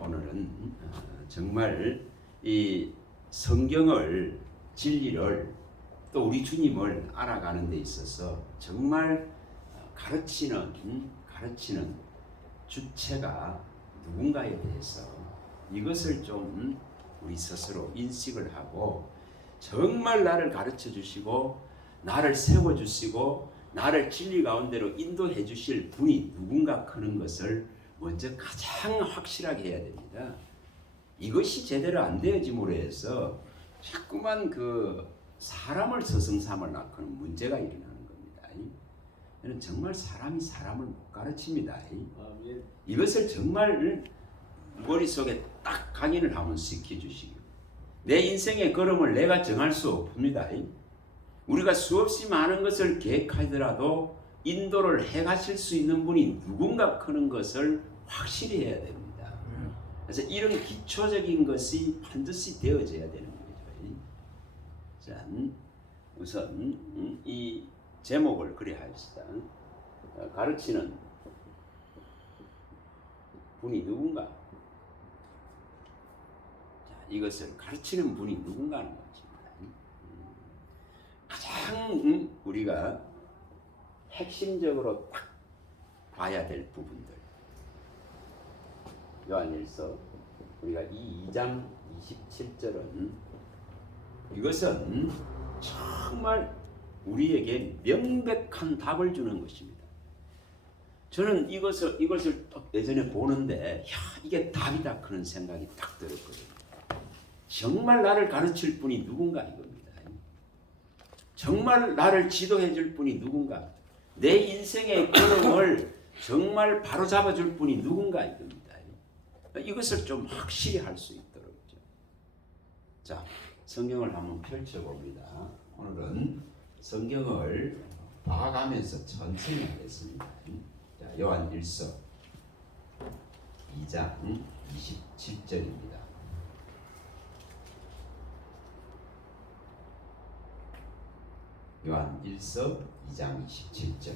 오늘은 정말 이 성경을, 진리를, 또 우리 주님을 알아가는 데 있어서 정말 가르치는 주체가 누군가에 대해서 이것을 좀 우리 스스로 인식을 하고, 정말 나를 가르쳐 주시고 나를 세워 주시고 나를 진리 가운데로 인도해 주실 분이 누군가 하는 것을 먼저 가장 확실하게 해야 됩니다. 이것이 제대로 안 되어짐으로 해서 자꾸만 그 사람을 스승삼아 낳고는 문제가 일어나는 겁니다. 저는 정말 사람이 사람을 못 가르칩니다. 이것을 정말 머릿속에 딱 각인을 한번 시켜주시기. 내 인생의 걸음을 내가 정할 수 없습니다. 우리가 수없이 많은 것을 계획하더라도 인도를 해가실 수 있는 분이 누군가 하는 것을 확실히 해야 됩니다. 그래서 이런 기초적인 것이 반드시 되어져야 되는 거죠. 자, 우선 이 제목을 그래 합시다. 가르치는 분이 누군가. 자, 이것을 가르치는 분이 누군가 하는 것입니다. 가장 우리가 핵심적으로 딱 봐야 될 부분들. 요한일서 우리가 이 2장 27절은 이것은 정말 우리에게 명백한 답을 주는 것입니다. 저는 이것을 예전에 보는데 이게 답이다 그런 생각이 딱 들었거든요. 정말 나를 가르칠 분이 누군가 이겁니다. 정말 나를 지도해 줄 분이 누군가, 내 인생의 걸음을 정말 바로잡아 줄 분이 누군가 이겁니다. 이것을 좀 확실히 할 수 있도록. 자, 성경을 한번 펼쳐봅니다. 오늘은 성경을 봐가면서 천천히 하겠습니다. 자, 요한일서 2장 27절입니다. 요한일서 2장 27절.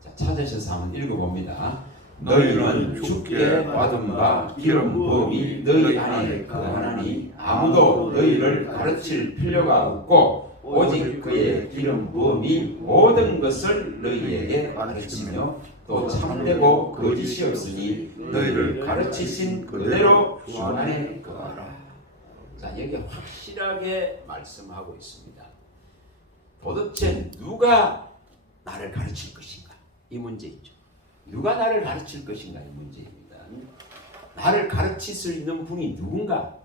자, 찾으셔서 한번 읽어봅니다. 너희는 주께 받은 바 기름 부음이 너희 안에 거하나니 아무도 너희를 가르칠 필요가 없고 오직 그의 기름 부음이 모든 것을 너희에게 가르치며 또 참되고 거짓이 없으니 너희를 가르치신 그대로 주 안에 거하라. 자, 여기 확실하게 말씀하고 있습니다. 도대체 누가 나를 가르칠 것인가? 이 문제이죠. 누가 나를 가르칠 것인가? 이 문제입니다. 나를 가르칠 수 있는 분이 누군가?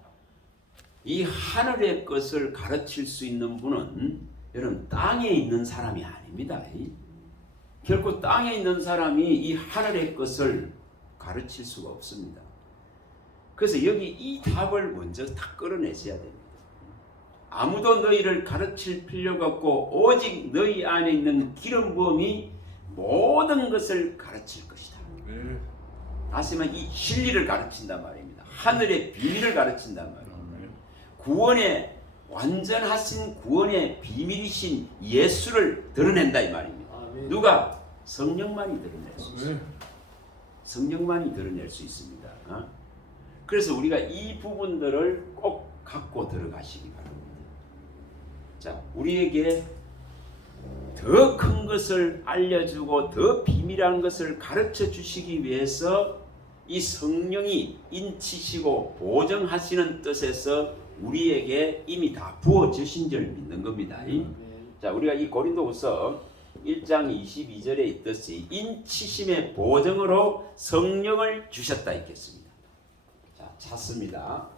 이 하늘의 것을 가르칠 수 있는 분은 여러분 땅에 있는 사람이 아닙니다. 결코 땅에 있는 사람이 이 하늘의 것을 가르칠 수가 없습니다. 그래서 여기 이 답을 먼저 다 끌어내셔야 됩니다. 아무도 너희를 가르칠 필요가 없고 오직 너희 안에 있는 기름 부음이 모든 것을 가르칠 것이다. 다시 말하면 이 진리를 가르친단 말입니다. 하늘의 비밀을 가르친단 말입니다. 구원의 완전하신 구원의 비밀이신 예수를 드러낸다 이 말입니다. 누가? 성령만이 드러낼 수 있습니다. 성령만이 드러낼 수 있습니다. 그래서 우리가 이 부분들을 꼭 갖고 들어가시기 바랍니다. 자, 우리에게 더 큰 것을 알려주고 더 비밀한 것을 가르쳐 주시기 위해서 이 성령이 인치시고 보정하시는 뜻에서 우리에게 이미 다 부어주신 줄 믿는 겁니다. 자, 우리가 이 고린도후서 1장 22절에 있듯이 인치심의 보정으로 성령을 주셨다 있겠습니다. 자, 찾습니다.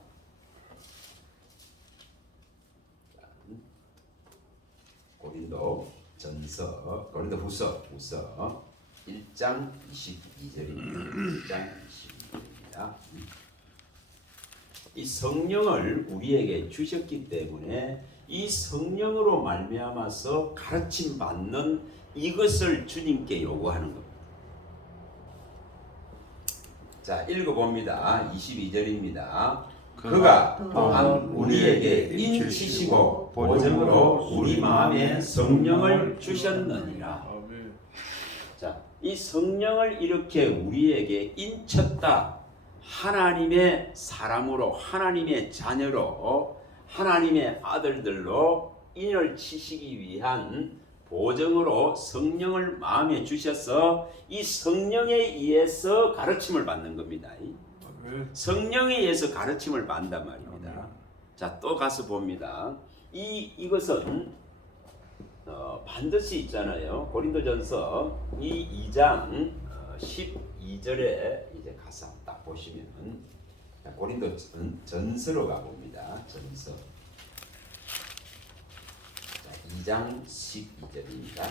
고린도후서 1장 22절입니다. 1장 22절입니다. 이 성령을 우리에게 주셨기 때문에 이 성령으로 말미암아서 가르침 받는 이것을 주님께 요구하는 겁니다. 자, 읽어봅니다. 22절입니다. 그가 또한 우리에게 인치시고 보증으로 우리 마음에 성령을 주셨느니라. 자, 이 성령을 이렇게 우리에게 인쳤다 하나님의 사람으로, 하나님의 자녀로, 하나님의 아들들로 인을 치시기 위한 보정으로 성령을 마음에 주셔서 이 성령에 의해서 가르침을 받는 겁니다. 성령에 의해서 가르침을 받는단 말입니다. 자, 또 가서 봅니다. 이것은 반드시 있잖아요. 고린도전서 이 2장 12절에 이제 가서 딱 보시면은 고린도전서로 가봅니다. 전서. 자, 2장 12절입니다.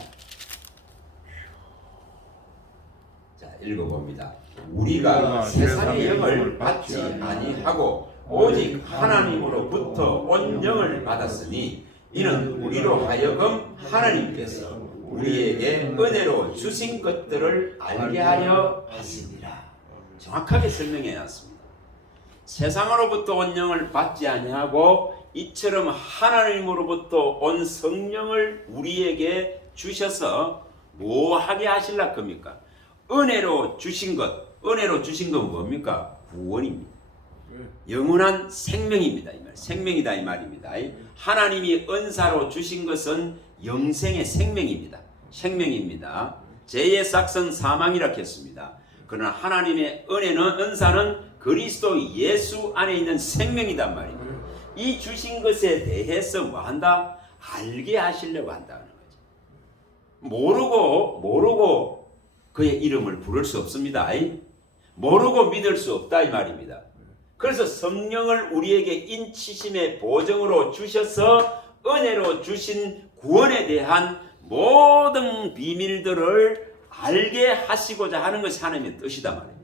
자, 읽어봅니다. 우리가 세상의 영을 받지 아니하고 오직 하나님으로부터 온 영을 받았으니 이는 우리로 하여금 하나님께서 우리에게 은혜로 주신 것들을 알게 하려 하시니라. 정확하게 설명해 놨습니다. 세상으로부터 온 영을 받지 아니하고 이처럼 하나님으로부터 온 성령을 우리에게 주셔서 뭐 하게 하실라 겁니까? 은혜로 주신 것. 은혜로 주신 건 뭡니까? 구원입니다. 영원한 생명입니다. 이 말. 생명이다 이 말입니다. 하나님이 은사로 주신 것은 영생의 생명입니다. 생명입니다. 죄의 삭은 사망이라 했습니다. 그러나 하나님의 은사는 그리스도 예수 안에 있는 생명이단 말입니다. 이 주신 것에 대해서 뭐 한다? 알게 하시려고 한다는 거죠. 모르고 그의 이름을 부를 수 없습니다. 모르고 믿을 수 없다 이 말입니다. 그래서 성령을 우리에게 인치심의 보정으로 주셔서 은혜로 주신 구원에 대한 모든 비밀들을 알게 하시고자 하는 것이 하나님의 뜻이다 말입니다.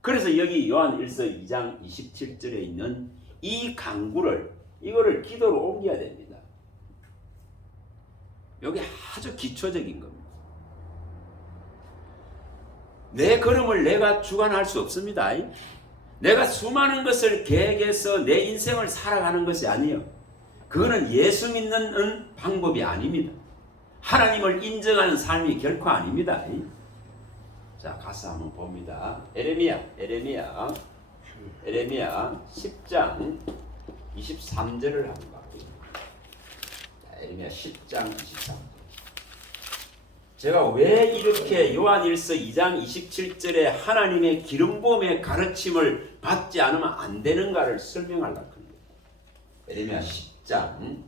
그래서 여기 요한 1서 2장 27절에 있는 이 강구를 이거를 기도로 옮겨야 됩니다. 여기 아주 기초적인 겁니다. 내 걸음을 내가 주관할 수 없습니다. 내가 수많은 것을 계획해서 내 인생을 살아가는 것이 아니에요. 그거는 예수 믿는 방법이 아닙니다. 하나님을 인정하는 삶이 결코 아닙니다. 자, 가서 한번 봅니다. 에레미야 10장 23절을 한번 볼게요. 에레미야 10장 23절. 제가 왜 이렇게 요한일서 2장 27절에 하나님의 기름 부음의 가르침을 받지 않으면 안 되는가를 설명하려고 합니다. 에레미야 10장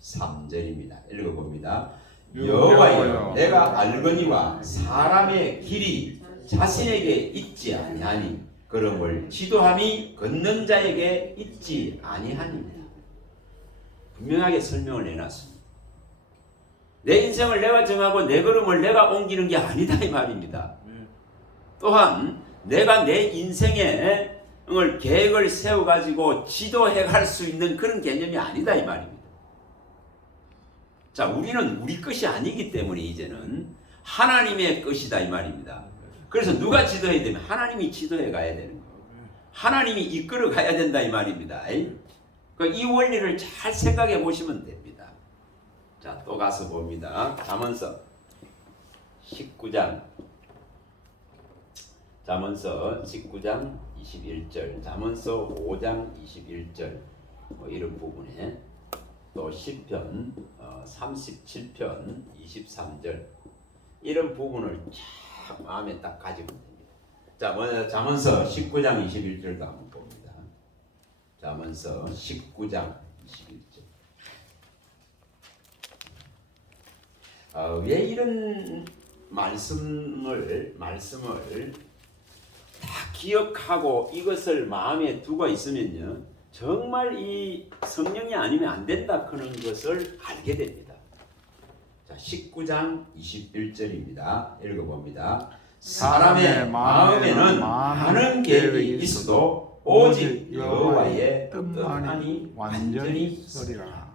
23절입니다. 읽어봅니다. 여호와여, 내가 알거니와 사람의 길이 자신에게 있지 아니하니 걸음을 지도함이 걷는 자에게 있지 아니하니라. 분명하게 설명을 해놨습니다. 내 인생을 내가 정하고 내 걸음을 내가 옮기는 게 아니다 이 말입니다. 또한 내가 내 인생의 계획을 세워가지고 지도해 갈 수 있는 그런 개념이 아니다 이 말입니다. 자, 우리는 우리 것이 아니기 때문에 이제는 하나님의 것이다 이 말입니다. 그래서 누가 지도해야 되면 하나님이 지도해 가야 되는 거예요. 하나님이 이끌어 가야 된다 이 말입니다. 이 원리를 잘 생각해 보시면 됩니다. 자, 또 가서 봅니다. 잠언서 19장 21절, 잠언서 5장 21절 이런 부분에 또 시편 37편 23절 이런 부분을 참 마음에 딱 가지면 됩니다. 자, 먼저 잠언서 19장 21절도 한번 봅니다. 잠언서 19장 21절. 왜 이런 말씀을 다 기억하고 이것을 마음에 두고 있으면요, 정말 이 성령이 아니면 안 된다 그런 것을 알게 됩니다. 자, 19장 21절입니다. 읽어봅니다. 사람의 마음에는 많은 계획이 있어도 오직 여호와의 뜻만이 완전히 서리라.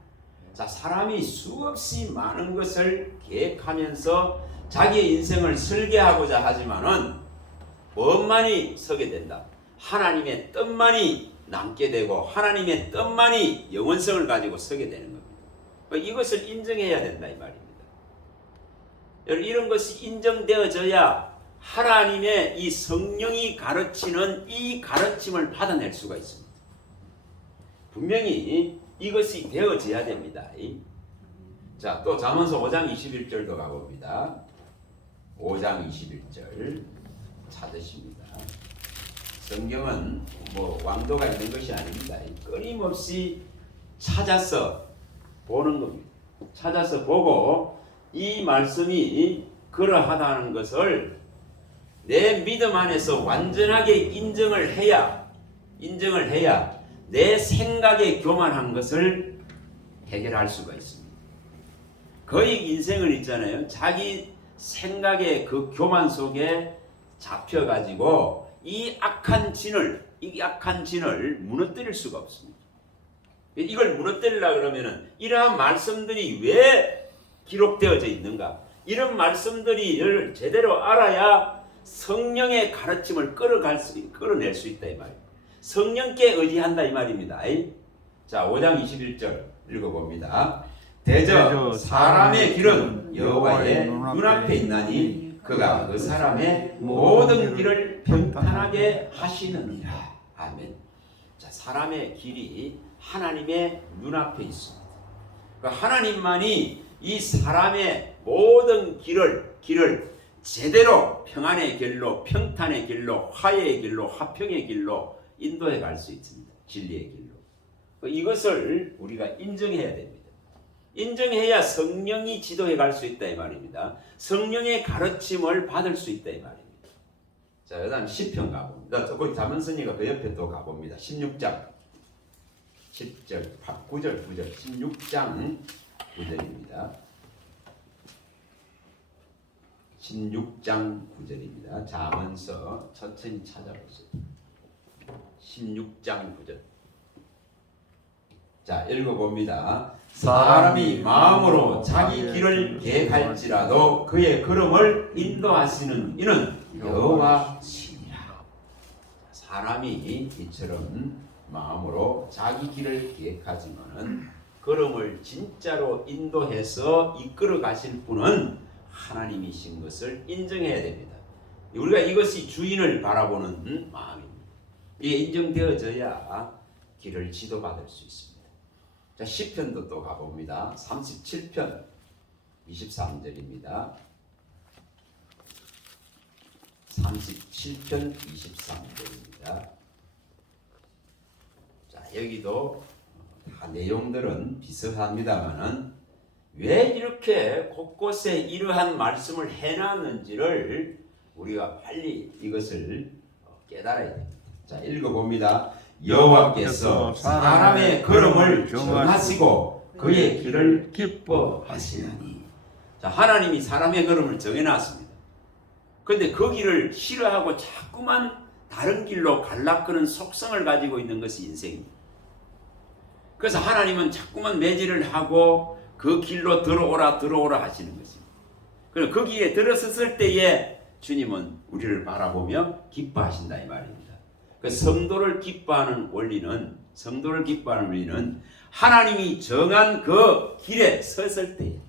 자, 사람이 수없이 많은 것을 계획하면서 자기의 인생을 설계하고자 하지만은 뭐만이 서게 된다. 하나님의 뜻만이 남게 되고 하나님의 뜻만이 영원성을 가지고 서게 되는 겁니다. 이것을 인정해야 된다 이 말입니다. 이런 것이 인정되어져야 하나님의 이 성령이 가르치는 이 가르침을 받아낼 수가 있습니다. 분명히 이것이 되어져야 됩니다. 자, 또 잠언서 5장 21절도 가봅니다. 5장 21절 찾으십니다. 성경은 뭐 왕도가 있는 것이 아닙니다. 끊임없이 찾아서 보는 겁니다. 찾아서 보고 이 말씀이 그러하다는 것을 내 믿음 안에서 완전하게 인정을 해야 내 생각에 교만한 것을 해결할 수가 있습니다. 거의 인생을 있잖아요. 자기 생각의 그 교만 속에 잡혀가지고 이 악한 진을 무너뜨릴 수가 없습니다. 이걸 무너뜨리려고 그러면은 이러한 말씀들이 왜 기록되어져 있는가? 이런 말씀들이 제대로 알아야 성령의 가르침을 끌어낼 수 있다 이 말입니다. 성령께 의지한다 이 말입니다. 자, 5장 21절 읽어봅니다. 대저 사람의 길은 여호와의 눈앞에 있나니 그가 그 사람의 모든 길을 평탄하게 하시느니라. 아멘. 자, 사람의 길이 하나님의 눈앞에 있습니다. 그러니까 하나님만이 이 사람의 모든 길을 제대로 평안의 길로, 평탄의 길로, 화해의 길로, 화평의 길로 인도해 갈 수 있습니다. 진리의 길로. 이것을 우리가 인정해야 됩니다. 인정해야 성령이 지도해 갈 수 있다 이 말입니다. 성령의 가르침을 받을 수 있다 이 말입니다. 자, 그다음 시편 가봅니다. 거기 잠언서니가 그 옆에 또 가봅니다. 16장 10절, 9절, 9절, 16장 9절입니다. 16장 9절입니다. 잠언서 천천히 찾아보세요. 16장 9절. 자, 읽어봅니다. 사람이 마음으로 자기 길을 계획할지라도 그의 걸음을 인도하시는 이는 여호와시니라. 사람이 이처럼 마음으로 자기 길을 계획하지만은 걸음을 진짜로 인도해서 이끌어 가실 분은 하나님이신 것을 인정해야 됩니다. 우리가 이것이 주인을 바라보는 마음입니다. 이게 인정되어져야 길을 지도받을 수 있습니다. 자, 시편도 또 가봅니다. 37편 23절입니다. 37편 23절입니다. 자, 여기도 다 내용들은 비슷합니다만은 왜 이렇게 곳곳에 이러한 말씀을 해놨는지를 우리가 빨리 이것을 깨달아야 됩니다. 자, 읽어봅니다. 여호와께서 사람의 걸음을 정하시고 그의 길을 기뻐하시나니. 자, 하나님이 사람의 걸음을 정해놨습니다. 그런데 그 길을 싫어하고 자꾸만 다른 길로 갈라끄는 속성을 가지고 있는 것이 인생입니다. 그래서 하나님은 자꾸만 매질을 하고 그 길로 들어오라 하시는 것입니다. 그럼 그 길에 들어섰을 때에 주님은 우리를 바라보며 기뻐하신다 이 말입니다. 그 성도를 기뻐하는 원리는 하나님이 정한 그 길에 섰을 때에,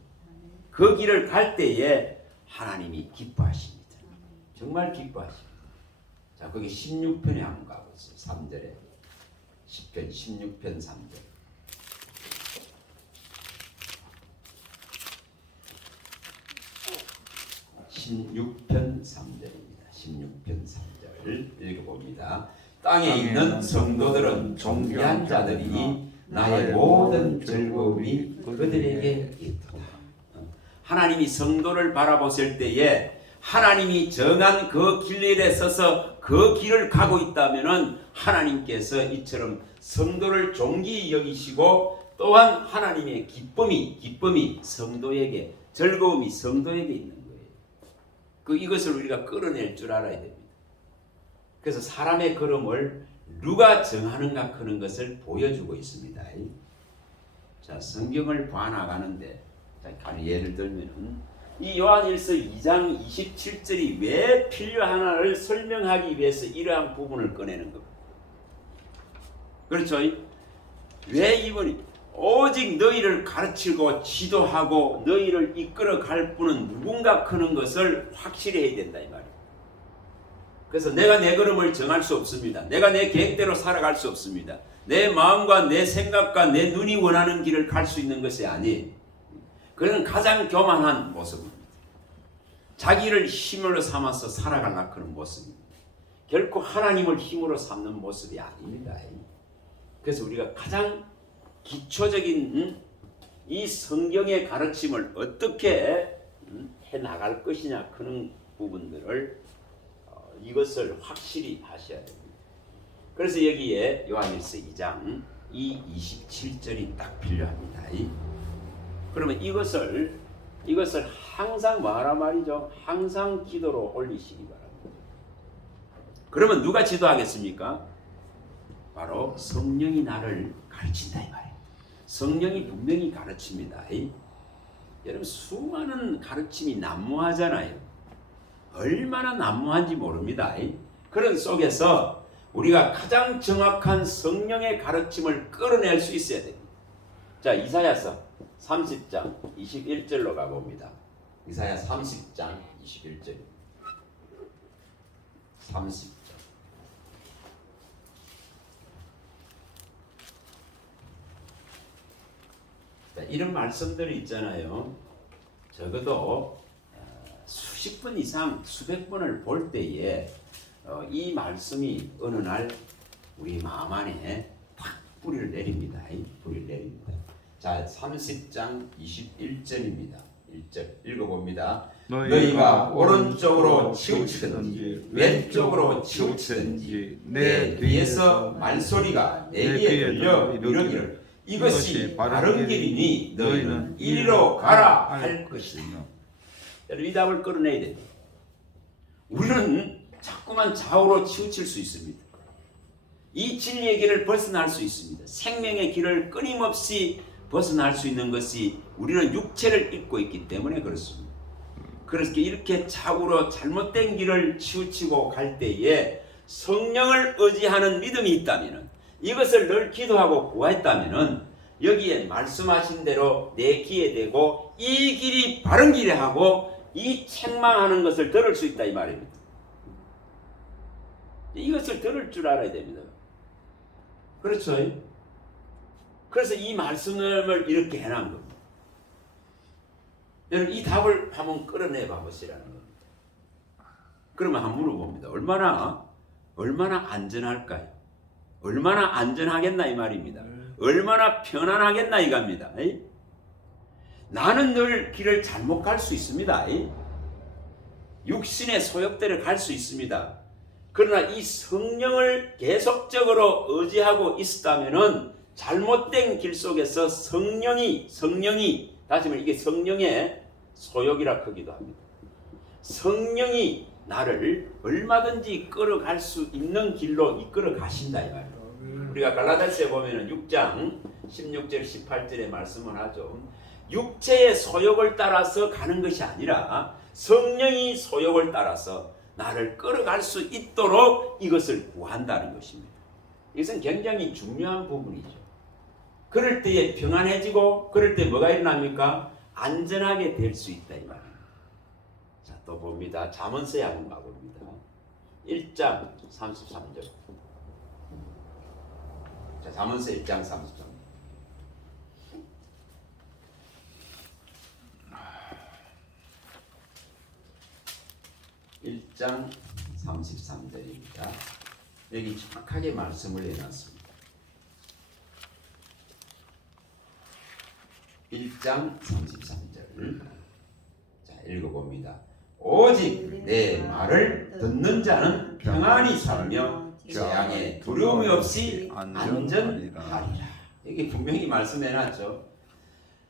그 길을 갈 때에 하나님이 기뻐하십니다. 정말 기뻐하십니다. 자, 거기 16편에 한번 가보세요. 3절에 10편 16편 3절. 16편 3절입니다. 16편 3절 읽어봅니다. 땅에 있는 성도들은 존귀한 자들이 나의 모든 즐거움이 그들에게 있도다. 하나님이 성도를 바라보실 때에 하나님이 정한 그 길에 서서 그 길을 가고 있다면은 하나님께서 이처럼 성도를 존귀히 여기시고 또한 하나님의 기쁨이 성도에게, 즐거움이 성도에게 있는 거예요. 이것을 우리가 끌어낼 줄 알아야 됩니다. 그래서 사람의 걸음을 누가 정하는가 하는 것을 보여주고 있습니다. 자, 성경을 봐나가는데, 예를 들면 이 요한일서 2장 27절이 왜 필요하나를 설명하기 위해서 이러한 부분을 꺼내는 겁니다. 그렇죠? 왜 이분이 오직 너희를 가르치고 지도하고 너희를 이끌어 갈 분은 누군가 하는 것을 확실히 해야 된다 이 말이에요. 그래서 내가 내 걸음을 정할 수 없습니다. 내가 내 계획대로 살아갈 수 없습니다. 내 마음과 내 생각과 내 눈이 원하는 길을 갈 수 있는 것이 아니에요. 그는 가장 교만한 모습입니다. 자기를 힘으로 삼아서 살아가려고 하는 모습입니다. 결코 하나님을 힘으로 삼는 모습이 아닙니다. 그래서 우리가 가장 기초적인 이 성경의 가르침을 어떻게 해나갈 것이냐 그런 부분들을 이것을 확실히 하셔야 됩니다. 그래서 여기에 요한일서 2장 이 27절이 딱 필요합니다. 그러면 이것을 항상 뭐하라 말이죠? 항상 기도로 올리시기 바랍니다. 그러면 누가 지도하겠습니까? 바로 성령이 나를 가르친다 이 말이에요. 성령이 분명히 가르칩니다. 여러분 수많은 가르침이 난무하잖아요. 얼마나 난무한지 모릅니다. 그런 속에서 우리가 가장 정확한 성령의 가르침을 끌어낼 수 있어야 됩니다. 자, 이사야서 30장 21절로 가봅니다. 이사야 30장 21절 30절 자, 이런 말씀들이 있잖아요. 적어도 수십 번 이상 수백 번을 볼 때에 이 말씀이 어느 날 우리 마음 안에 탁 뿌리를 내립니다. 뿌리를 내립니다. 자, 30장 21절입니다. 1절 읽어봅니다. 너희가 오른쪽으로 치우치든지 왼쪽으로 치우치든지 내 뒤에서 말소리가 내게 들려 이르기를 이것이 바른 길이니 너희는 이리로 가라 할 것이다. 여러분 이 답을 끌어내야 됩니다. 우리는 자꾸만 좌우로 치우칠 수 있습니다. 이 진리의 길을 벗어날 수 있습니다. 생명의 길을 끊임없이 벗어날 수 있는 것이 우리는 육체를 입고 있기 때문에 그렇습니다. 그래서 이렇게 좌우로 잘못된 길을 치우치고 갈 때에 성령을 의지하는 믿음이 있다면 이것을 늘 기도하고 구했다면 여기에 말씀하신 대로 내 귀에 대고 이 길이 바른 길이라 하고 이 책망하는 것을 들을 수 있다 이 말입니다. 이것을 들을 줄 알아야 됩니다. 그렇죠? 그래서 이 말씀을 이렇게 해놓은 겁니다. 여러분 이 답을 한번 끌어내 봐보시라는 겁니다. 그러면 한번 물어봅니다. 얼마나 안전할까요? 얼마나 안전하겠나 이 말입니다. 얼마나 편안하겠나 이겁니다. 나는 늘 길을 잘못 갈 수 있습니다. 육신의 소욕대로 갈 수 있습니다. 그러나 이 성령을 계속적으로 의지하고 있었다면은 잘못된 길 속에서 성령이 다시 말해 이게 성령의 소욕이라 크기도 합니다. 성령이 나를 얼마든지 끌어갈 수 있는 길로 이끌어 가신다 이 말이에요. 우리가 갈라디아서에 보면은 6장 16절 18절에 말씀을 하죠. 육체의 소욕을 따라서 가는 것이 아니라 성령이 소욕을 따라서 나를 끌어갈 수 있도록 이것을 구한다는 것입니다. 이것은 굉장히 중요한 부분이죠. 그럴 때에 평안해지고 그럴 때 뭐가 일어납니까? 안전하게 될 수 있다 이 말입니다. 자, 또 봅니다. 잠언서에 한번 가봅니다. 1장 33절. 자, 잠언서 1장 33절. (1장 33절입니다) 여기 정확하게 말씀을 해놨습니다. 1장 33절 자 읽어봅니다. 오직 내 말을 듣는 자는 평안히 살며 재앙에 두려움이 없이 안전하리라. 여기 분명히 말씀해놨죠.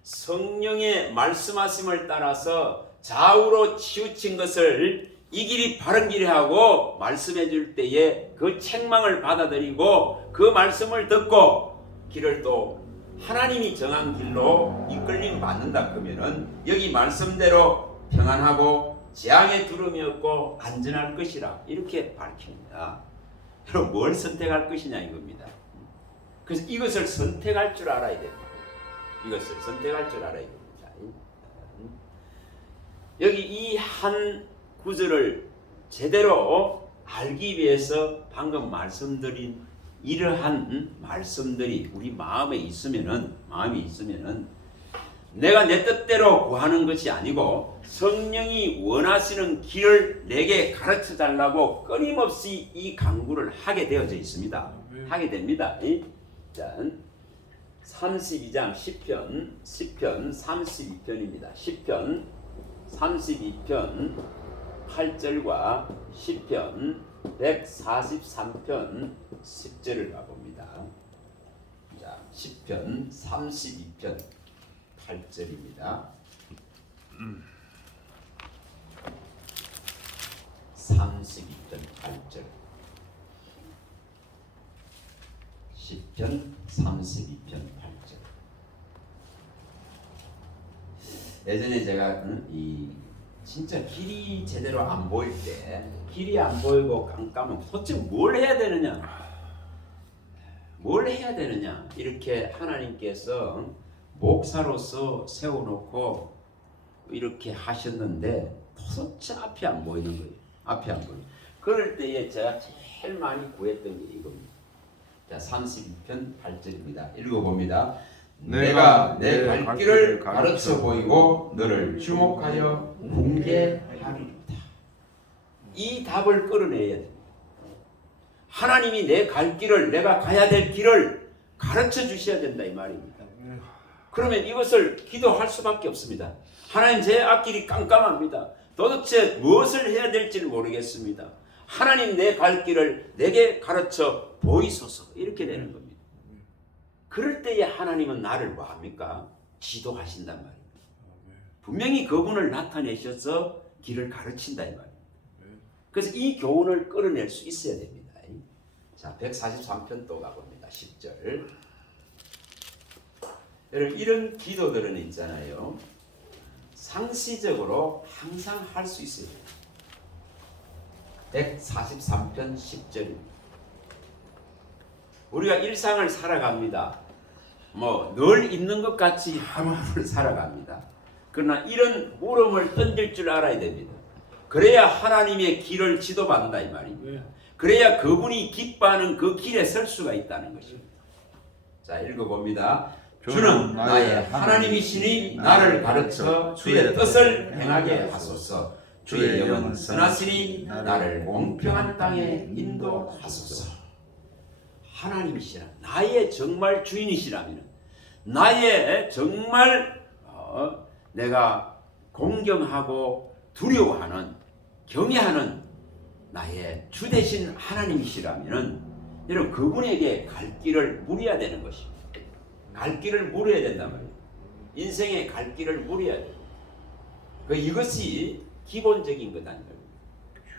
성령의 말씀하심을 따라서 좌우로 치우친 것을 이 길이 바른 길이라고 말씀해 줄 때에 그 책망을 받아들이고 그 말씀을 듣고 길을 또 하나님이 정한 길로 이끌림 받는다 그러면은 여기 말씀대로 평안하고 재앙에 두려움이 없고 안전할 것이라 이렇게 밝힙니다. 그럼 뭘 선택할 것이냐 이겁니다. 그래서 이것을 선택할 줄 알아야 됩니다. 이것을 선택할 줄 알아야 됩니다. 여기 이 한 구절을 제대로 알기 위해서 방금 말씀드린 이러한 말씀들이 우리 마음이 있으면은 내가 내 뜻대로 구하는 것이 아니고 성령이 원하시는 길을 내게 가르쳐 달라고 끊임없이 이 강구를 하게 되어져 있습니다. 하게 됩니다. 자, 32장 10편 32편입니다. 10편 32편 8절과 10편 143편 10절을 가봅니다. 자, 10편 32편 8절입니다. 32편 8절 10편 32편 8절. 예전에 제가 진짜 길이 제대로 안 보일 때, 길이 안 보이고 깜깜하면 도대체 뭘 해야 되느냐 이렇게 하나님께서 목사로서 세워놓고 이렇게 하셨는데 도대체 앞이 안 보이는 거예요. 앞이 안 보이는. 그럴 때에 제가 제일 많이 구했던 게 이겁니다. 자, 32편 8절입니다. 읽어봅니다. 내가 내 갈 길을 가르쳐 보이고 너를 주목하여 훈계하리로다. 이 답을 끌어내야 됩니다. 하나님이 내 갈 길을, 내가 가야 될 길을 가르쳐 주셔야 된다 이 말입니다. 그러면 이것을 기도할 수밖에 없습니다. 하나님, 제 앞길이 깜깜합니다. 도대체 무엇을 해야 될지를 모르겠습니다. 하나님, 내 갈 길을 내게 가르쳐 보이소서. 이렇게 되는 겁니다. 그럴 때에 하나님은 나를 뭐합니까? 지도하신단 말입니다. 분명히 그분을 나타내셔서 길을 가르친다 이 말입니다. 그래서 이 교훈을 끌어낼 수 있어야 됩니다. 자, 143편 또 가봅니다. 10절. 여러분, 이런 기도들은 있잖아요, 상시적으로 항상 할 수 있어요. 143편 10절입니다. 우리가 일상을 살아갑니다. 늘 있는 것 같이 하루하루 살아갑니다. 그러나 이런 물음을 던질 줄 알아야 됩니다. 그래야 하나님의 길을 지도받는다 이 말입니다. 그래야 그분이 기뻐하는 그 길에 설 수가 있다는 것입니다. 자, 읽어봅니다. 주는 나의 하나님이시니 나를 가르쳐 주의 뜻을 행하게 하소서. 주의 영은 선하시니 나를 공평한 땅에 인도하소서. 하나님이시라, 나의 정말 주인이시라면, 나의 정말 내가 공경하고 두려워하는, 경외하는 나의 주 되신 하나님이시라면, 여러분, 그분에게 갈 길을 물어야 되는 것입니다. 갈 길을 물어야 된단 말이에요. 인생의 갈 길을 물어야 돼요. 이것이 기본적인 것 아닌가요?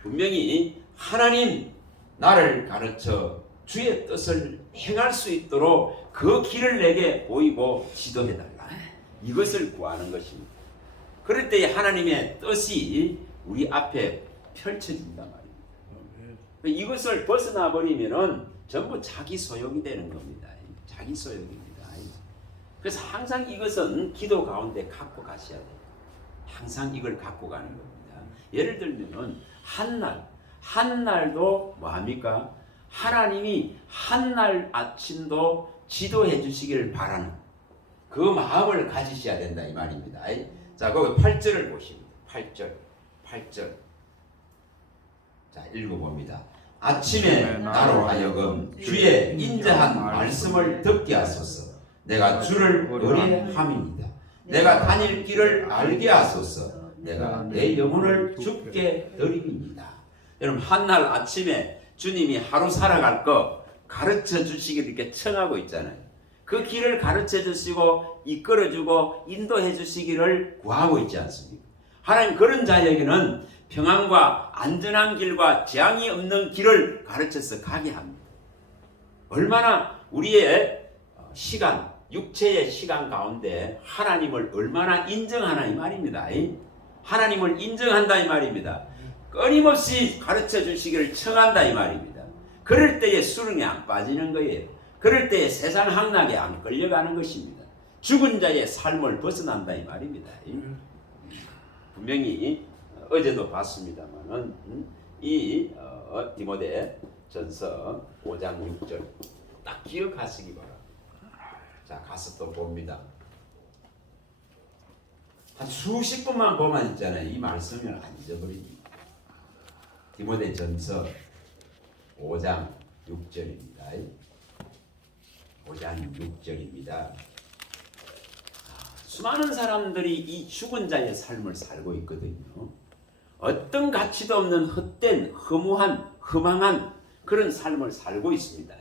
분명히 하나님, 나를 가르쳐 주의 뜻을 행할 수 있도록 그 길을 내게 보이고 지도해달라. 이것을 구하는 것입니다. 그럴 때 하나님의 뜻이 우리 앞에 펼쳐진단 말입니다. 이것을 벗어나 버리면은 전부 자기 소욕이 되는 겁니다. 자기 소욕입니다. 그래서 항상 이것은 기도 가운데 갖고 가셔야 돼요. 항상 이걸 갖고 가는 겁니다. 예를 들면은 한날도 뭐합니까? 하나님이 한날 아침도 지도해 주시기를 바라는 그 마음을 가지셔야 된다 이 말입니다. 자, 거기 8절을 보십니다. 8절. 자, 읽어봅니다. 아침에 나로 하여금 주의 인자한 말씀을 듣게 하소서. 내가 주를 의뢰함이니이다. 내가 다닐 길을 알게 하소서. 내가 내 영혼을 주께 드립니다. 여러분, 한날 아침에 주님이 하루 살아갈 거 가르쳐 주시기를 이렇게 청하고 있잖아요. 그 길을 가르쳐 주시고 이끌어주고 인도해 주시기를 구하고 있지 않습니까? 하나님, 그런 자에게는 평안과 안전한 길과 재앙이 없는 길을 가르쳐서 가게 합니다. 얼마나 우리의 시간, 육체의 시간 가운데 하나님을 얼마나 인정하나 이 말입니다. 하나님을 인정한다 이 말입니다. 끊임없이 가르쳐 주시기를 청한다 이 말입니다. 그럴 때에 수렁에 안 빠지는 거예요. 그럴 때에 세상 향락에 안 끌려가는 것입니다. 죽은 자의 삶을 벗어난다 이 말입니다. 분명히 어제도 봤습니다만은 이 디모데 전서 5장 6절 딱 기억하시기 바랍니다. 자, 가서 또 봅니다. 한 수십 번만 보면 있잖아요. 이 말씀을 안 잊어버립니다. 디모데 전서 5장 6절입니다. 5장 6절입니다. 수많은 사람들이 이 죽은 자의 삶을 살고 있거든요. 어떤 가치도 없는 헛된 허무한 허망한 그런 삶을 살고 있습니다.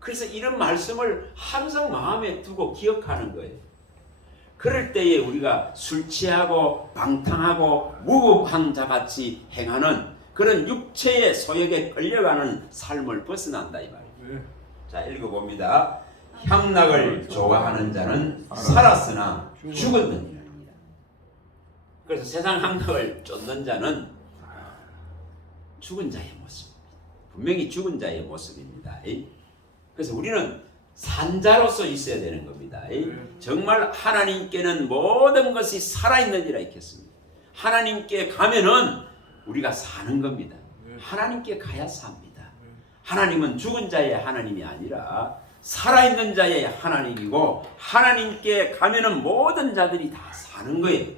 그래서 이런 말씀을 항상 마음에 두고 기억하는 거예요. 그럴 때에 우리가 술 취하고 방탕하고 무법한 자같이 행하는 그런 육체의 소욕에 끌려가는 삶을 벗어난다 이 말이에요. 자, 읽어봅니다. 향락을 좋아하는 자는 살았으나 죽었느니라. 그래서 세상 향락을 쫓는 자는 죽은 자의 모습입니다. 분명히 죽은 자의 모습입니다. 그래서 우리는 산자로서 있어야 되는 겁니다. 정말 하나님께는 모든 것이 살아있는지라 있겠습니다. 하나님께 가면은 우리가 사는 겁니다. 하나님께 가야 삽니다. 하나님은 죽은 자의 하나님이 아니라 살아있는 자의 하나님이고 하나님께 가면은 모든 자들이 다 사는 거예요.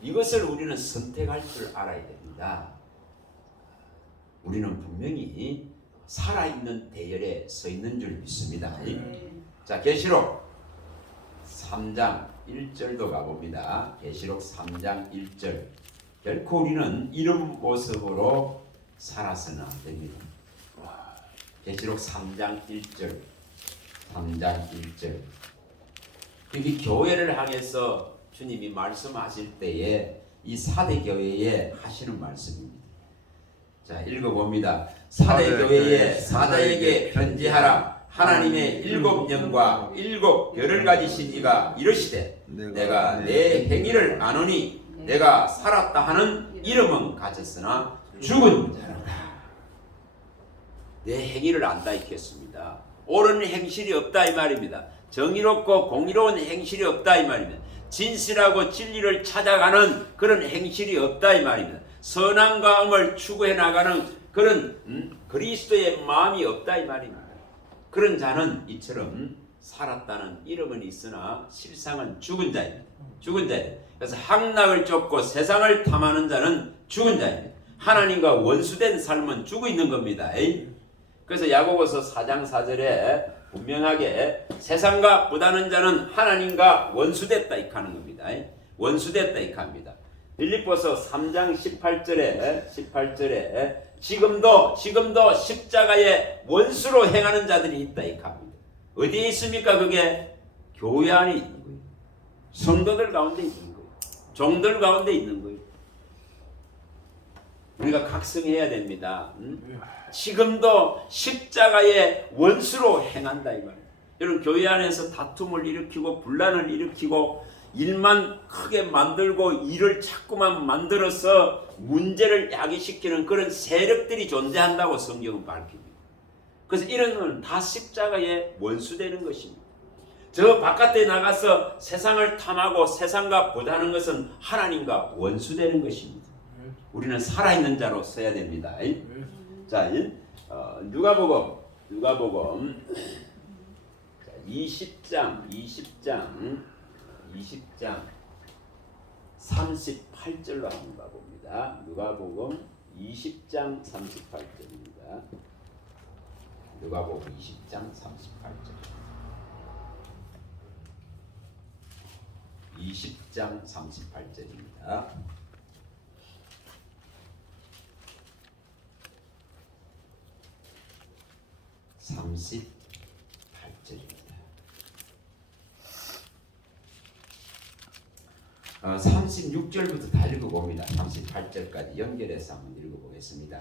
이것을 우리는 선택할 줄 알아야 됩니다. 우리는 분명히 살아있는 대열에 서 있는 줄 믿습니다. 자, 계시록 3장 1절도 가봅니다. 계시록 3장 1절. 결코 우리는 이런 모습으로 살아서는 안 됩니다. 계시록 3장 1절. 3장 1절. 여기 교회를 향해서 주님이 말씀하실 때에 이 사대 교회에 하시는 말씀입니다. 자, 읽어봅니다. 사대 교회의 사자에게 편지하라. 하나님의 7영과 7별을 가지신 이가 이르시되 내가 내 행위를 아노니 내가 살았다 하는 이름은 가졌으나 죽은 자로다. 내 행위를 안다 있겠습니다. 옳은 행실이 없다 이 말입니다. 정의롭고 공의로운 행실이 없다 이 말입니다. 진실하고 진리를 찾아가는 그런 행실이 없다 이 말입니다. 선함과 음을 추구해 나가는 그런 그리스도의 마음이 없다 이 말입니다. 그런 자는 이처럼 살았다는 이름은 있으나 실상은 죽은 자입니다. 죽은 자입니다. 그래서 향락을 쫓고 세상을 탐하는 자는 죽은 자입니다. 하나님과 원수된 삶은 죽어 있는 겁니다. 그래서 야고보서 4장 4절에 분명하게 세상과 보다는 자는 하나님과 원수됐다 이 하는 겁니다. 원수됐다 이 합니다. 빌립보서 3장 18절에 지금도 십자가의 원수로 행하는 자들이 있다 이 합니다. 어디에 있습니까? 그게 교회 안에 있는 거예요. 성도들 가운데 있는 거예요. 종들 가운데 있는 거예요. 우리가 각성해야 됩니다. 지금도 십자가의 원수로 행한다 이 말이에요. 여러분 교회 안에서 다툼을 일으키고 분란을 일으키고 일만 크게 만들고 일을 자꾸만 만들어서 문제를 야기시키는 그런 세력들이 존재한다고 성경은 밝힙니다. 그래서 이런 건 다 십자가의 원수되는 것입니다. 저 바깥에 나가서 세상을 탐하고 세상과 보다는 것은 하나님과 원수되는 것입니다. 우리는 살아있는 자로 써야 됩니다. 자, 누가복음 20장 38절로 한번 가봅니다. 누가복음 20장 38절입니다. 누가복음 20장 38절. 20장 38절입니다. 어, 36절부터 다 읽어봅니다. 38절까지 연결해서 한번 읽어보겠습니다.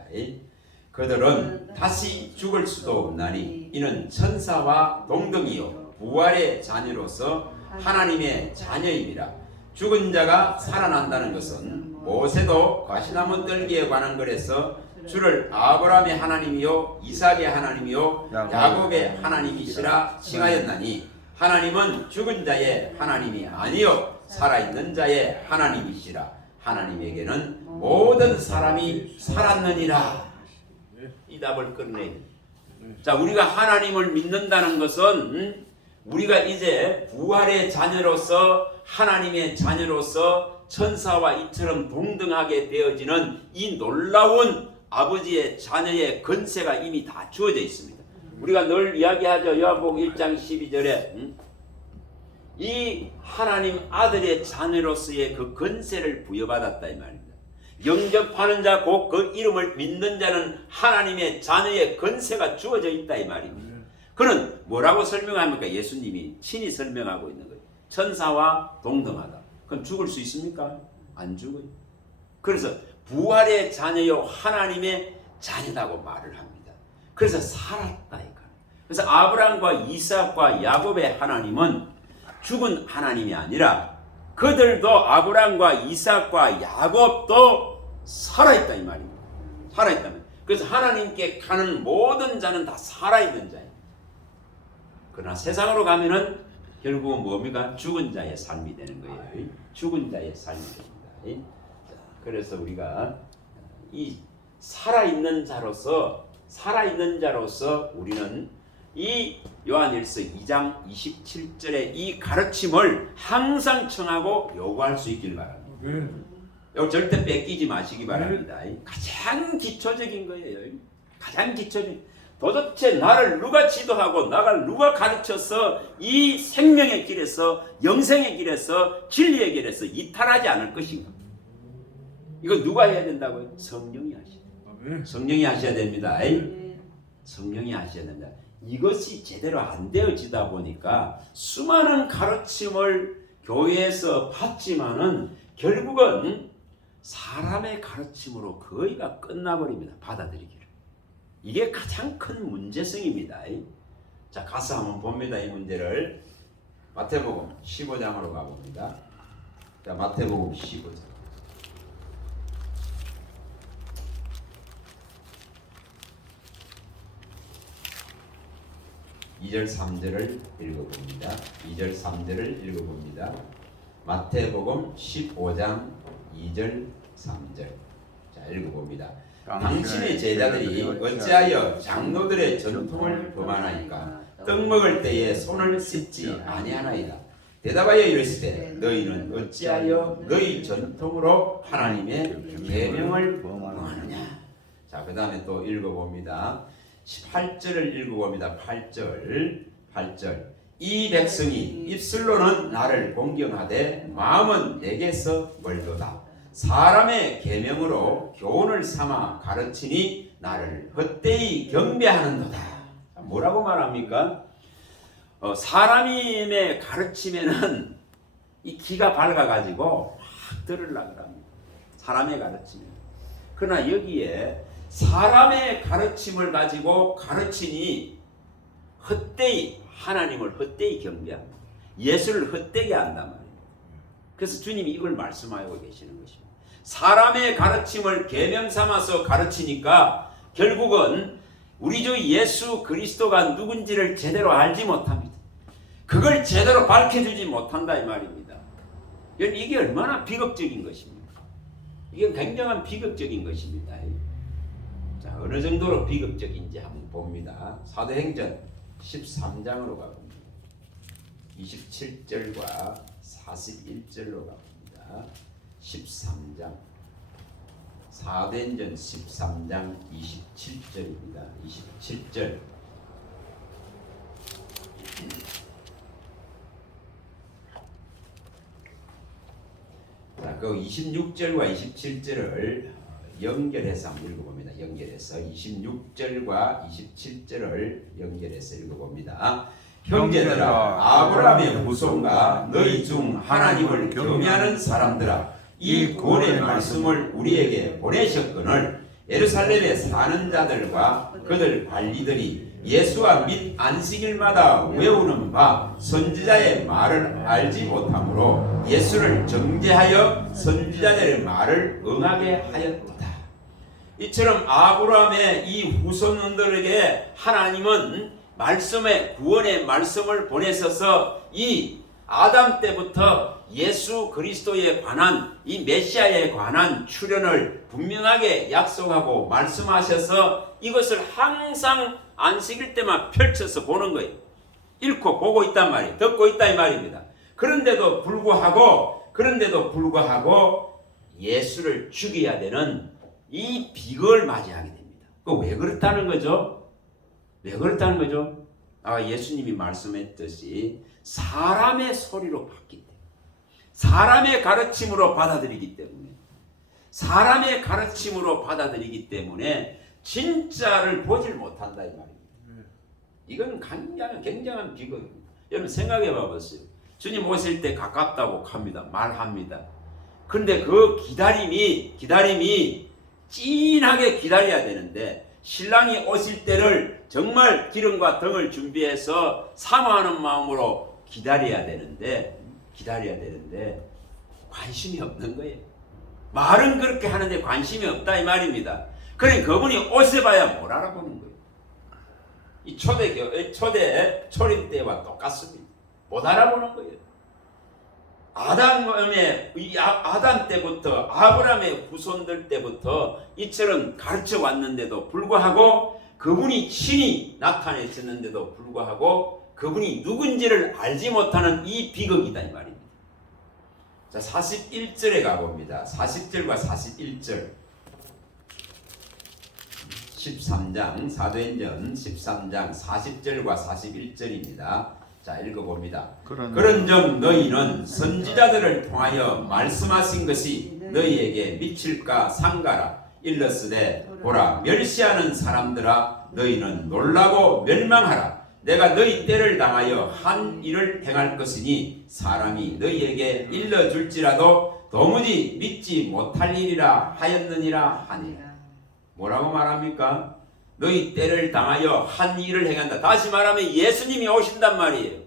그들은 다시 죽을 수도 없나니 이는 천사와 동등이요 부활의 자녀로서 하나님의 자녀입니다. 죽은 자가 살아난다는 것은 모세도 과시나무 떨기에 관한 글에서 주를 아브라함의 하나님이요 이삭의 하나님이요 야곱의 하나님이시라 칭하였나니 하나님은 죽은 자의 하나님이 아니요 살아있는 자의 하나님이시라. 하나님에게는 모든 사람이 살았느니라. 이 답을 끝내야 됩니다. 자, 우리가 하나님을 믿는다는 것은 우리가 이제 부활의 자녀로서 하나님의 자녀로서 천사와 이처럼 동등하게 되어지는 이 놀라운 아버지의 자녀의 권세가 이미 다 주어져 있습니다. 우리가 늘 이야기하죠. 요한복음 1장 12절에 이 하나님 아들의 자녀로서의 그 권세를 부여받았다 이 말입니다. 영접하는 자 곧 그 이름을 믿는 자는 하나님의 자녀의 권세가 주어져 있다 이 말입니다. 그는 뭐라고 설명합니까? 예수님이 친히 설명하고 있는 거예요. 천사와 동등하다. 그럼 죽을 수 있습니까? 안 죽어요. 그래서 부활의 자녀요 하나님의 자녀다고 말을 합니다. 그래서 살았다 이거. 그래서 아브라함과 이삭과 야곱의 하나님은 죽은 하나님이 아니라 그들도 아브라함과 이삭과 야곱도 살아있다 이 말입니다. 살아있다면. 그래서 하나님께 가는 모든 자는 다 살아있는 자예요. 그러나 세상으로 가면은 결국은 뭡니까? 죽은 자의 삶이 되는 거예요. 죽은 자의 삶이 됩니다. 자, 그래서 우리가 이 살아있는 자로서 우리는 이 요한일서 2장 27절의 이 가르침을 항상 청하고 요구할 수 있길 바랍니다. 이거 절대 뺏기지 마시기 바랍니다. 가장 기초적인 거예요. 가장 기초적인. 도대체 나를 누가 지도하고 나를 누가 가르쳐서 이 생명의 길에서 영생의 길에서 진리의 길에서 이탈하지 않을 것인가? 이거 누가 해야 된다고요? 성령이 하셔야 됩니다. 성령이 하셔야 됩니다. 성령이 하셔야 된다. 이것이 제대로 안 되어지다 보니까 수많은 가르침을 교회에서 받지만은 결국은 사람의 가르침으로 거의가 끝나버립니다. 받아들이기를. 이게 가장 큰 문제성입니다. 자, 가서 한번 봅니다. 이 문제를. 마태복음 15장으로 가봅니다. 자, 마태복음 15장. 2절 3절을 읽어봅니다. 2절 3절을 읽어봅니다. 마태복음 15장 2절 3절. 자, 읽어봅니다. 당신의 제자들이 어찌하여 장로들의 전통을 범하나이까? 떡 먹을 때에 손을 씻지 아니하나이다. 대답하여 이르시되 너희는 어찌하여 너희 전통으로 하나님의 계명을 범하느냐? 자, 그 다음에 또 읽어봅니다. 18절을 읽어봅니다. 8절. 이 백성이 입술로는 나를 공경하되 마음은 내게서 멀도다. 사람의 계명으로 교훈을 삼아 가르치니 나를 헛되이 경배하는도다. 뭐라고 말합니까? 사람의 가르침에는 이 귀가 밝아가지고 막 들으려고 합니다. 사람의 가르침에. 그러나 여기에 사람의 가르침을 가지고 가르치니 헛되이 하나님을 헛되이 경배합니다. 예수를 헛되게 한단 말이에요. 그래서 주님이 이걸 말씀하고 계시는 것입니다. 사람의 가르침을 계명 삼아서 가르치니까 결국은 우리 주 예수 그리스도가 누군지를 제대로 알지 못합니다. 그걸 제대로 밝혀주지 못한다 이 말입니다. 이게 얼마나 비극적인 것입니까? 이게 굉장한 비극적인 것입니다. 자, 어느 정도로 비극적인지 한번 봅니다. 사도행전 13장으로 가봅니다. 27절과 41절로 가봅니다. 13장 사도행전 13장 27절입니다. 27절. 자, 그 26절과 27절을 연결해서 한번 읽어봅니다. 연결해서 26절과 27절을 연결해서 읽어봅니다. 형제들아, 아브라함의 후손과 너희 중 하나님을 경외하는 사람들아, 이 구원의 말씀을 우리에게 보내셨거늘 예루살렘에 사는 자들과 그들 관리들이 예수와 및 안식일마다 외우는 바 선지자의 말을 알지 못하므로 예수를 정죄하여 선지자들의 말을 응하게 하였다. 이처럼 아브라함의 이 후손들에게 하나님은 말씀의 구원의 말씀을 보내셔서 이 아담 때부터 예수 그리스도에 관한 이 메시아에 관한 출현을 분명하게 약속하고 말씀하셔서 이것을 항상 안식일 때만 펼쳐서 보는 거예요. 읽고 보고 있단 말이에요. 듣고 있다 이 말입니다. 그런데도 불구하고 예수를 죽여야 되는 이 비극을 맞이하게 됩니다. 왜 그렇다는 거죠? 왜 그렇다는 거죠? 예수님이 말씀했듯이 사람의 소리로 받기 때문에, 사람의 가르침으로 받아들이기 때문에 진짜를 보질 못한다 이 말입니다. 이건 굉장한 비극입니다. 여러분 생각해 봐보세요. 주님 오실 때 가깝다고 합니다. 말합니다. 그런데 그 기다림이 찐하게 기다려야 되는데, 신랑이 오실 때를 정말 기름과 등을 준비해서 사모하는 마음으로 기다려야 되는데 관심이 없는 거예요. 말은 그렇게 하는데 관심이 없다 이 말입니다. 그러니 그분이 오셔봐야 뭘 알아보는 거예요. 이 초대 초림 때와 똑같습니다. 못 알아보는 거예요. 아담 때부터, 아브라함의 후손들 때부터 이처럼 가르쳐 왔는데도 불구하고, 그분이 친히 나타내셨는데도 불구하고 그분이 누군지를 알지 못하는 이 비극이다 이 말입니다. 자, 41절에 가봅니다. 40절과 41절. 13장, 사도행전 13장 40절과 41절입니다. 자, 읽어봅니다. 그런즉 너희는 선지자들을 통하여 말씀하신 것이 너희에게 미칠까 상가라. 일러스되 보라, 멸시하는 사람들아, 너희는 놀라고 멸망하라. 내가 너희 때를 당하여 한 일을 행할 것이니 사람이 너희에게 일러줄지라도 도무지 믿지 못할 일이라 하였느니라 하니라. 뭐라고 말합니까? 너희 때를 당하여 한 일을 행한다. 다시 말하면 예수님이 오신단 말이에요.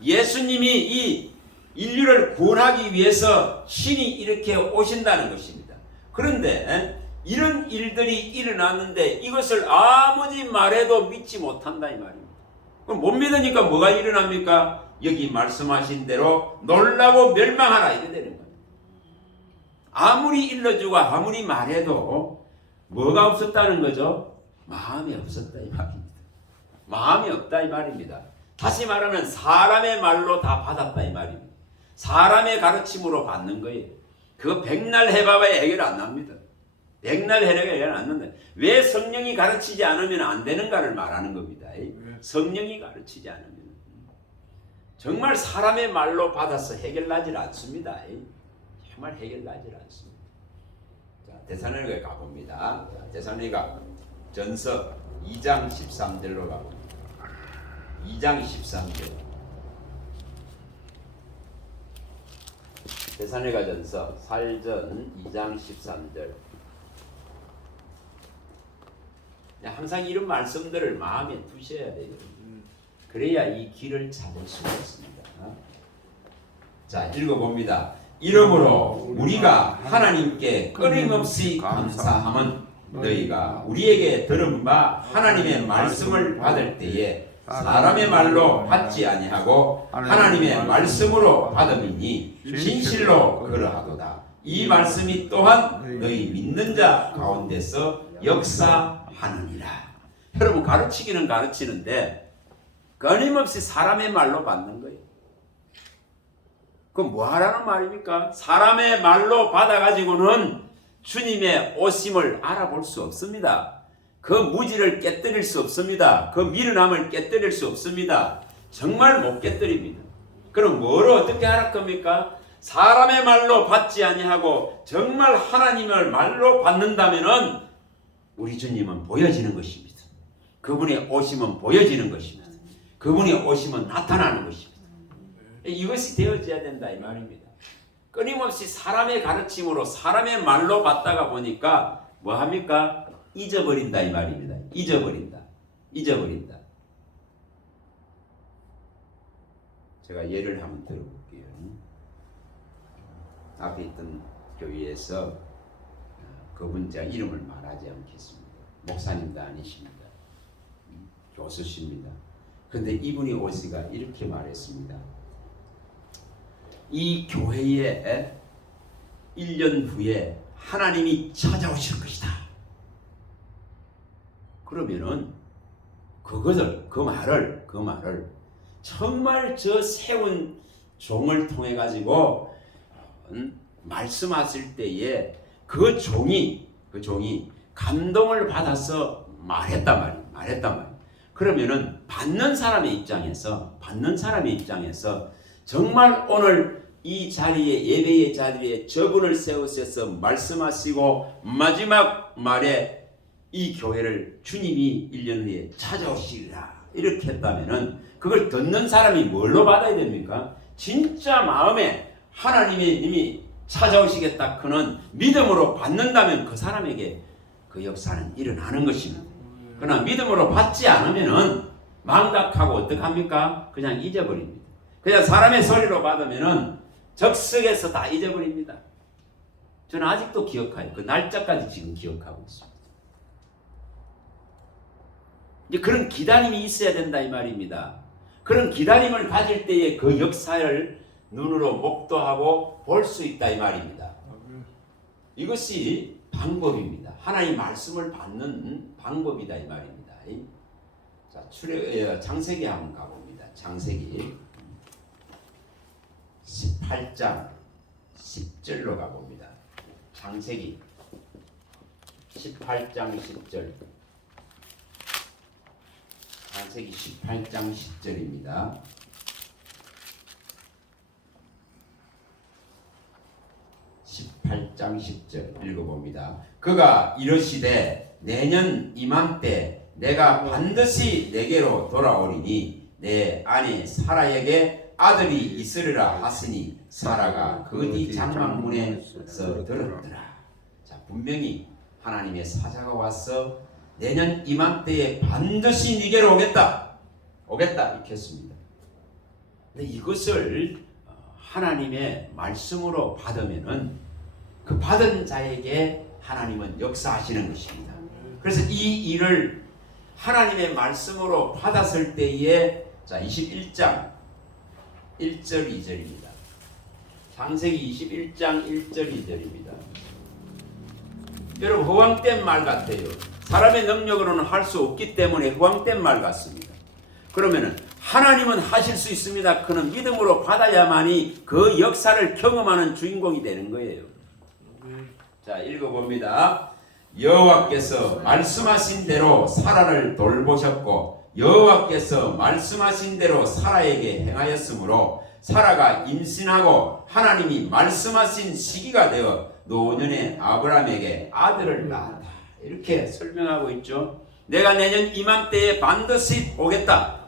예수님이 이 인류를 구원하기 위해서 신이 이렇게 오신다는 것입니다. 그런데 이런 일들이 일어났는데 이것을 아무리 말해도 믿지 못한다 이 말입니다. 그럼 못 믿으니까 뭐가 일어납니까? 여기 말씀하신 대로 놀라고 멸망하라 이래 되는 거예요. 아무리 일러주고 아무리 말해도 뭐가 없었다는 거죠? 마음이 없었다 이 말입니다. 마음이 없다 이 말입니다. 다시 말하면 사람의 말로 다 받았다 이 말입니다. 사람의 가르침으로 받는 거예요. 그거 백날 해봐야 해결 안 납니다. 백날 해결 안 난다. 왜 성령이 가르치지 않으면 안 되는가를 말하는 겁니다. 성령이 가르치지 않으면 정말 사람의 말로 받아서 해결나질 않습니다. 정말 해결나질 않습니다. 자, 데살로니가에 가봅니다. 데살로니가 전서 2장 13절로 가봅니다. 2장 13절. 데살로니가 전서 4전 2장 13절. 항상 이런 말씀들을 마음에 두셔야 돼요. 그래야 이 길을 찾을 수가 있습니다. 자, 읽어봅니다. 이러므로 우리가 하나님께 끊임없이 감사함은 너희가 우리에게 들은 바 하나님의 말씀을 받을 때에 사람의 말로 받지 아니하고 하나님의 말씀으로 받음이니 진실로 그러하도다. 이 말씀이 또한 너희 믿는 자 가운데서 역사하느니라. 여러분, 가르치기는 가르치는데 끊임없이 사람의 말로 받는 거예요. 그럼 뭐 하라는 말입니까? 사람의 말로 받아가지고는 주님의 오심을 알아볼 수 없습니다. 그 무지를 깨뜨릴 수 없습니다. 그 미련함을 깨뜨릴 수 없습니다. 정말 못 깨뜨립니다. 그럼 뭐로 어떻게 할 겁니까? 사람의 말로 받지 아니하고 정말 하나님의 말로 받는다면은 우리 주님은 보여지는 것입니다. 그분의 오심은 보여지는 것입니다. 그분의 오심은 나타나는 것입니다. 이것이 되어져야 된다 이 말입니다. 끊임없이 사람의 가르침으로 사람의 말로 받다가 보니까 뭐 합니까? 잊어버린다 이 말입니다. 잊어버린다. 제가 예를 한번 들어볼게요. 앞에 있던 교회에서 그분 제가 이름을 말하지 않겠습니다. 목사님도 아니십니다. 교수십니다. 그런데 이분이 오시가 이렇게 말했습니다. 이 교회에 1년 후에 하나님이 찾아오실 것이다. 그러면은 그 말을 정말 저 세운 종을 통해 가지고 말씀하실 때에 그 종이 감동을 받아서 말했단 말이에요. 그러면은 받는 사람의 입장에서 정말 오늘 이 자리에, 예배의 자리에 저분을 세우셔서 말씀하시고 마지막 말에 이 교회를 주님이 1년 후에 찾아오시리라 이렇게 했다면은 그걸 듣는 사람이 뭘로 받아야 됩니까? 진짜 마음에 하나님의 님이 찾아오시겠다 그는 믿음으로 받는다면 그 사람에게 그 역사는 일어나는 것입니다. 그러나 믿음으로 받지 않으면은 망각하고 어떡합니까? 그냥 잊어버립니다. 그냥 사람의 소리로 받으면은 적석에서 다 잊어버립니다. 저는 아직도 기억해요. 그 날짜까지 지금 기억하고 있습니다. 이제 그런 기다림이 있어야 된다 이 말입니다. 그런 기다림을 가질 때에 그 역사를 눈으로 목도하고 볼 수 있다 이 말입니다. 이것이 방법입니다. 하나님 말씀을 받는 방법이다 이 말입니다. 자, 창세기 한번 가봅니다. 창세기 18장 10절로 가봅니다. 창세기 18장 10절. 창세기 18장 10절입니다. 18장 10절 읽어봅니다. 그가 이르시되 내년 이맘때 내가 반드시 내게로 돌아오리니 내 아내 사라에게 아들이 있으리라 하시니 사라가 그 뒤 장막문에서 들었더라. 자, 분명히 하나님의 사자가 와서 내년 이맘때에 반드시 네게로 오겠다 이렇게 했습니다. 근데 이것을 하나님의 말씀으로 받으면은 그 받은 자에게 하나님은 역사하시는 것입니다. 그래서 이 일을 하나님의 말씀으로 받았을 때에 자 21장 1절 2절입니다. 창세기 21장 1절 2절입니다. 여러분 허황된 말 같아요. 사람의 능력으로는 할 수 없기 때문에 허황된 말 같습니다. 그러면은 하나님은 하실 수 있습니다. 그는 믿음으로 받아야만이 그 역사를 경험하는 주인공이 되는 거예요. 자 읽어봅니다. 여호와께서 말씀하신 대로 사라를 돌보셨고 여호와께서 말씀하신 대로 사라에게 행하였으므로 사라가 임신하고 하나님이 말씀하신 시기가 되어 노년에 아브라함에게 아들을 낳았다. 이렇게 설명하고 있죠. 내가 내년 이맘때에 반드시 오겠다.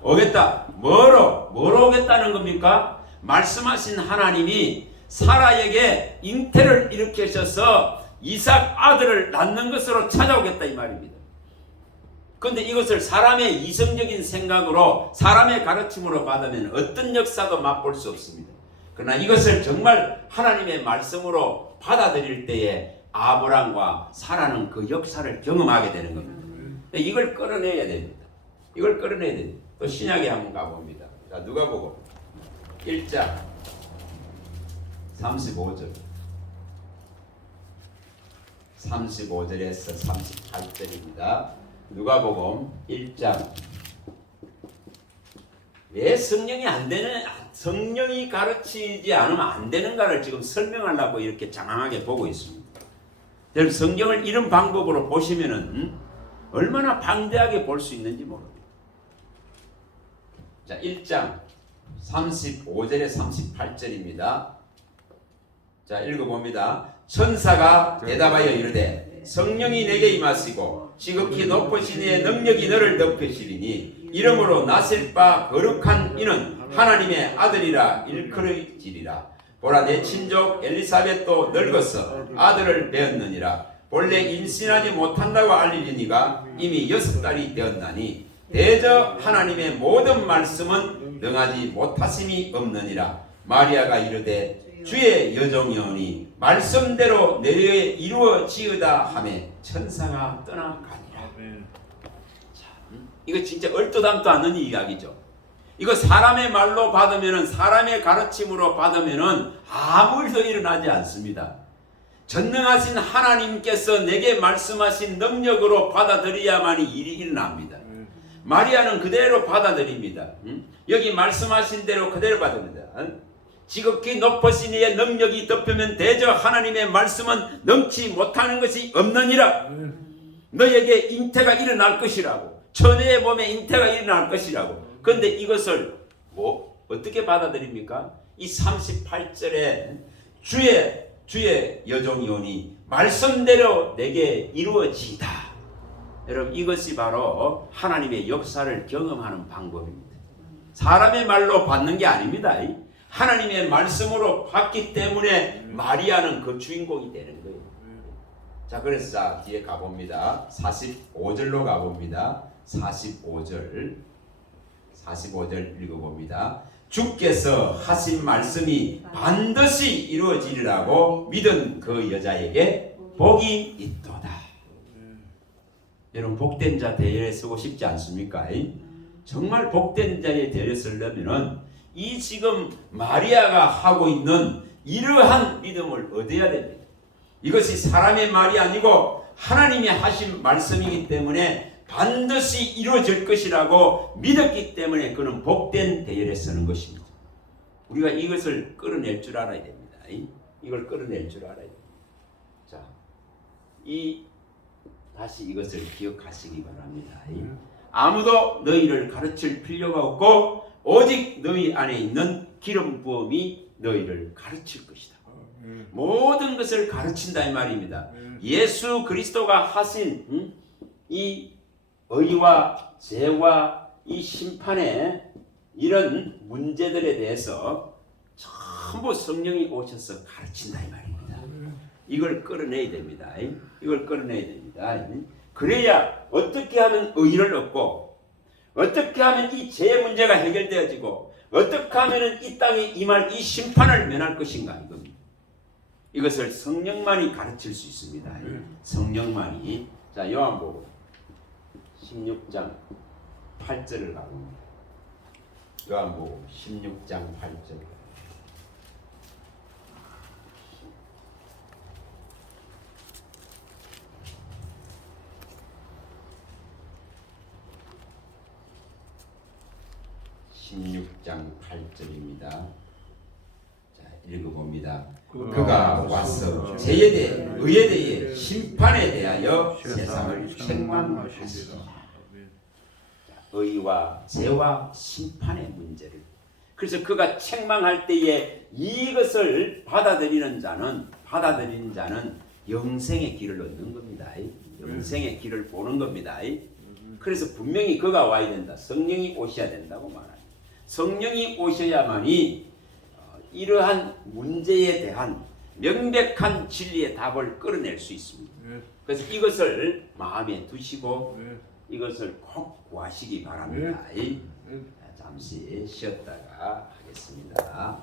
뭐로 오겠다는 겁니까? 말씀하신 하나님이 사라에게 잉태를 일으키셔서 이삭 아들을 낳는 것으로 찾아오겠다 이 말입니다. 그런데 이것을 사람의 이성적인 생각으로 사람의 가르침으로 받으면 어떤 역사도 맛볼 수 없습니다. 그러나 이것을 정말 하나님의 말씀으로 받아들일 때에 아브람과 사라는 그 역사를 경험하게 되는 겁니다. 이걸 끌어내야 됩니다. 또 신약에 한번 가봅니다. 자, 누가복음 1장 35절 35절에서 38절입니다. 누가복음 1장. 왜 성령이 가르치지 않으면 안 되는가를 지금 설명하려고 이렇게 장황하게 보고 있습니다. 여러분 성경을 이런 방법으로 보시면은 얼마나 방대하게 볼 수 있는지 모릅니다. 자, 1장 35절에 38절입니다. 자, 읽어봅니다. 천사가 대답하여 이르되 성령이 내게 임하시고 지극히 높으신 이의 능력이 너를 덮으시리니 이러므로 나실 바 거룩한 이는 하나님의 아들이라 일컬어지리라. 보라 내 친족 엘리사벳도 늙어서 아들을 배었느니라. 본래 임신하지 못한다고 알리니가 이미 6달이 되었나니 대저 하나님의 모든 말씀은 능하지 못하심이 없느니라. 마리아가 이르되 주의 여종이오니 말씀대로 내게 이루어지으다 하매 천사가 떠나가니라. 참, 이거 진짜 얼토당토 않는 이야기죠. 이거 사람의 말로 받으면은, 사람의 가르침으로 받으면은 아무 일도 일어나지 않습니다. 전능하신 하나님께서 내게 말씀하신 능력으로 받아들여야만이 일이 일어납니다. 마리아는 그대로 받아들입니다. 여기 말씀하신 대로 그대로 받습니다. 지극히 높으신 이의 능력이 덮으면 대저 하나님의 말씀은 넘지 못하는 것이 없느니라. 너에게 잉태가 일어날 것이라고, 처녀의 몸에 잉태가 일어날 것이라고. 그런데 이것을 어떻게 받아들입니까? 이 38절에 주의 여종이 오니 말씀대로 내게 이루어지다. 여러분, 이것이 바로 하나님의 역사를 경험하는 방법입니다. 사람의 말로 받는 게 아닙니다. 하나님의 말씀으로 받기 때문에 마리아는 그 주인공이 되는 거예요. 자, 그래서 뒤에 가봅니다. 45절로 가봅니다. 45절 읽어봅니다. 주께서 하신 말씀이 반드시 이루어지리라고 믿은 그 여자에게 복이 있도다. 여러분, 복된 자 대열에 서고 싶지 않습니까? 정말 복된 자의 대열에 서려면은 이 지금 마리아가 하고 있는 이러한 믿음을 얻어야 됩니다. 이것이 사람의 말이 아니고 하나님이 하신 말씀이기 때문에 반드시 이루어질 것이라고 믿었기 때문에 그는 복된 대열에 서는 것입니다. 우리가 이것을 끌어낼 줄 알아야 됩니다. 이걸 끌어낼 줄 알아야 됩니다. 자, 다시 이것을 기억하시기 바랍니다. 아무도 너희를 가르칠 필요가 없고 오직 너희 안에 있는 기름 부음이 너희를 가르칠 것이다. 모든 것을 가르친다 이 말입니다. 예수 그리스도가 하신 이 의와 죄와 이 심판의 이런 문제들에 대해서 전부 성령이 오셔서 가르친다 이 말입니다. 이걸 끌어내야 됩니다. 이걸 끌어내야 됩니다. 그래야 어떻게 하면 의를 얻고, 어떻게 하면 이 죄 문제가 해결되어지고, 어떻게 하면 이 땅에 임할 이 심판을 면할 것인가 이겁니다. 이것을 성령만이 가르칠 수 있습니다. 성령만이. 자, 요한복음 16장 8절을 가봅니다. 요한복음 16장 8절. (16장 8절입니다) 자, 읽어봅니다. 그가 와서 죄에 대해, 의에 대해, 심판에 대하여 세상을 책망하시리라. 의와 죄와 심판의 문제를, 그래서 그가 책망할 때에 이것을 받아들이는 자는 영생의 길을 얻는 겁니다. 영생의 길을 보는 겁니다. 그래서 분명히 그가 와야 된다. 성령이 오셔야 된다고 말합니다. 성령이 오셔야만이 이러한 문제에 대한 명백한 진리의 답을 끌어낼 수 있습니다. 그래서 이것을 마음에 두시고 이것을 꼭 구하시기 바랍니다. 잠시 쉬었다가 하겠습니다.